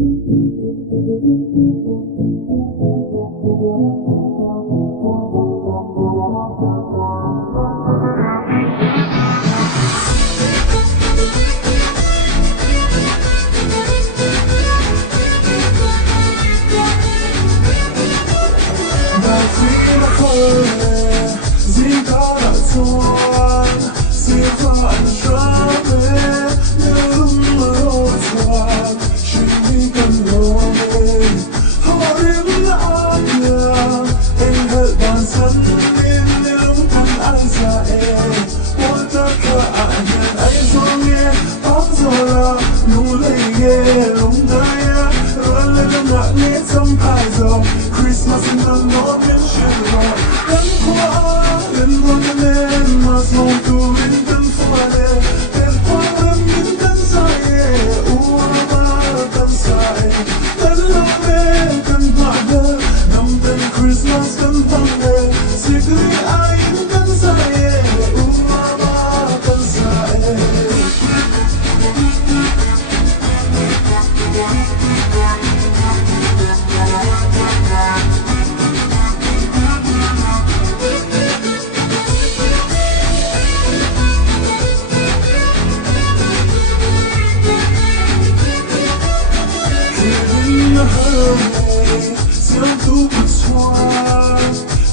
Sie đã chọn sie war ein Schraube mir rumgetan schwierig genommen vor dem Lager hält man Sand in der Luft also wollte einen Eisonge Pausora Nulege Lungaya Rolle Magnet zum Paiso Christmas in the Northern Shore Den Wonderland mas non tu vinten fuare Per quale vinten sai Uama sai Dall'ove kan mada Namten Christmas kan pange Sikri ayin kan sai Uama sai Siamo soir,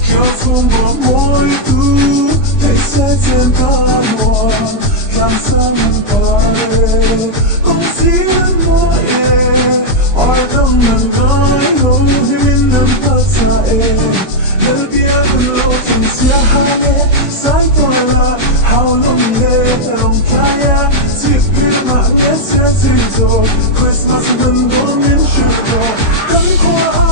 car sombre muito, et c'est pas moi, car ça me paraît, comme si le moyen, ardent and guy, oh, in the passage, le bien de l'autre, si à hague, sai tola, how long kaya, si plus ma necessito, Christmas in the morning sugar, come qua.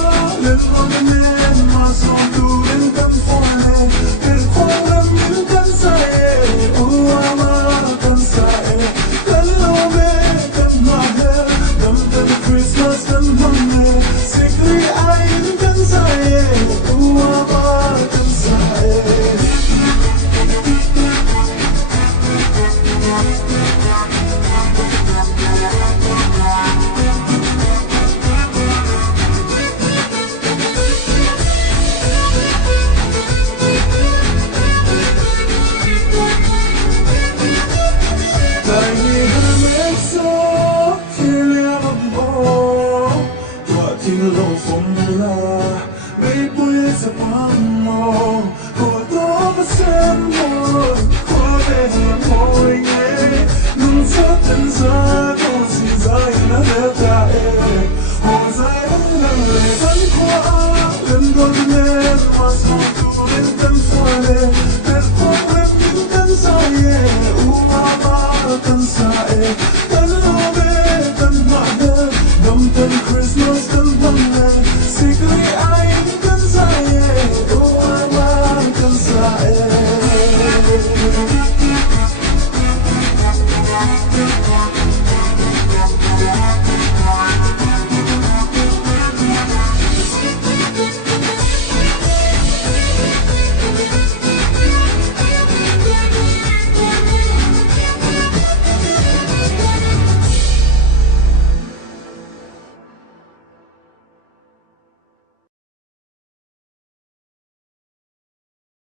Den Wonderland mas non tu vinten fuare Per quale vinten sai Uama kan sai Dall'ove kan mada Namten Christmas kan pange Sikri ayin kan sai Uama kan sai Christmas kan pange Sikri ayin kan sai Uama kan sai